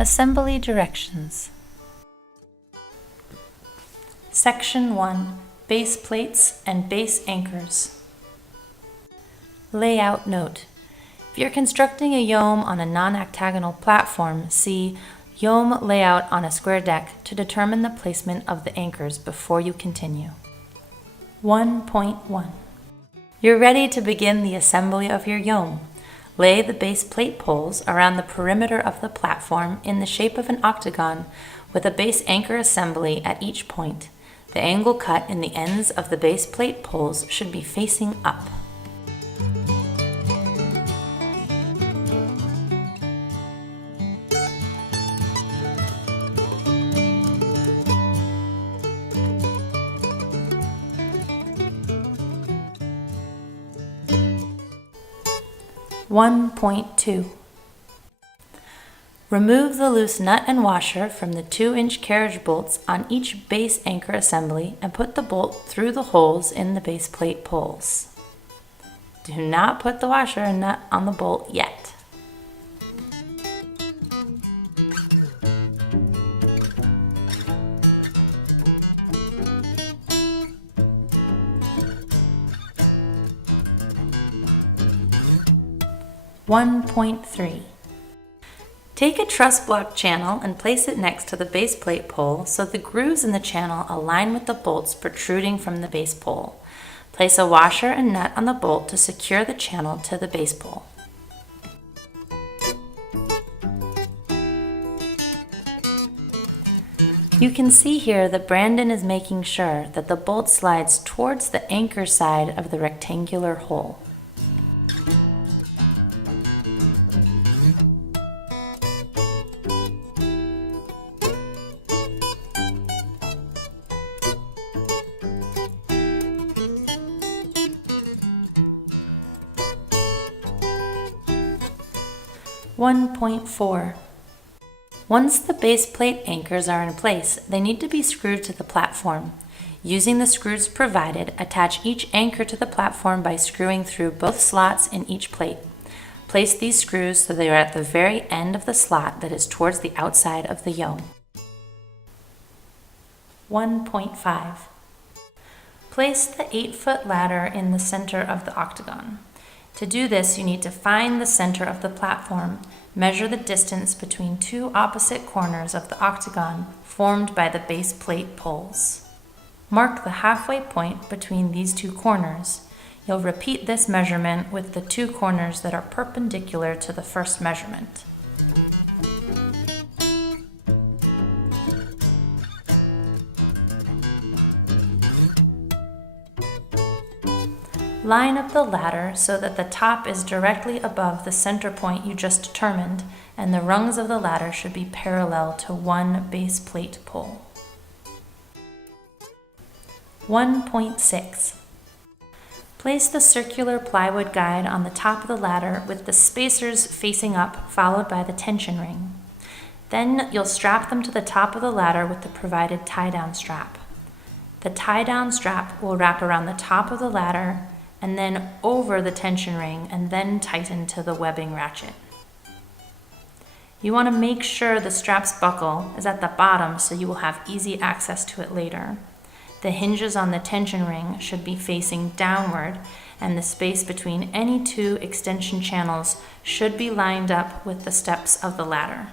Assembly directions. Section 1. Base plates and base anchors. Layout note. If you're constructing a yome on a non-octagonal platform, see Yome Layout on a Square Deck to determine the placement of the anchors before you continue. 1.1. You're ready to begin the assembly of your yome. Lay the base plate poles around the perimeter of the platform in the shape of an octagon with a base anchor assembly at each point. The angle cut in the ends of the base plate poles should be facing up. (1.2) Remove the loose nut and washer from the 2-inch carriage bolts on each base anchor assembly and put the bolt through the holes in the base plate poles. Do not put the washer and nut on the bolt yet. (1.3) Take a truss block channel and place it next to the base plate pole so the grooves in the channel align with the bolts protruding from the base pole. Place a washer and nut on the bolt to secure the channel to the base pole. You can see here that Brandon is making sure that the bolt slides towards the anchor side of the rectangular hole. (1.4) Once the base plate anchors are in place, they need to be screwed to the platform. Using the screws provided, attach each anchor to the platform by screwing through both slots in each plate. Place these screws so they are at the very end of the slot that is towards the outside of the yome. 1.5 Place the 8-foot ladder in the center of the octagon. To do this, you need to find the center of the platform, measure the distance between two opposite corners of the octagon formed by the base plate poles. Mark the halfway point between these two corners. You'll repeat this measurement with the two corners that are perpendicular to the first measurement. Line up the ladder so that the top is directly above the center point you just determined, and the rungs of the ladder should be parallel to one base plate pole. 1.6 Place the circular plywood guide on the top of the ladder with the spacers facing up, followed by the tension ring. Then you'll strap them to the top of the ladder with the provided tie-down strap. The tie-down strap will wrap around the top of the ladder and then over the tension ring and then tighten to the webbing ratchet. You want to make sure the strap's buckle is at the bottom so you will have easy access to it later. The hinges on the tension ring should be facing downward, and the space between any two extension channels should be lined up with the steps of the ladder.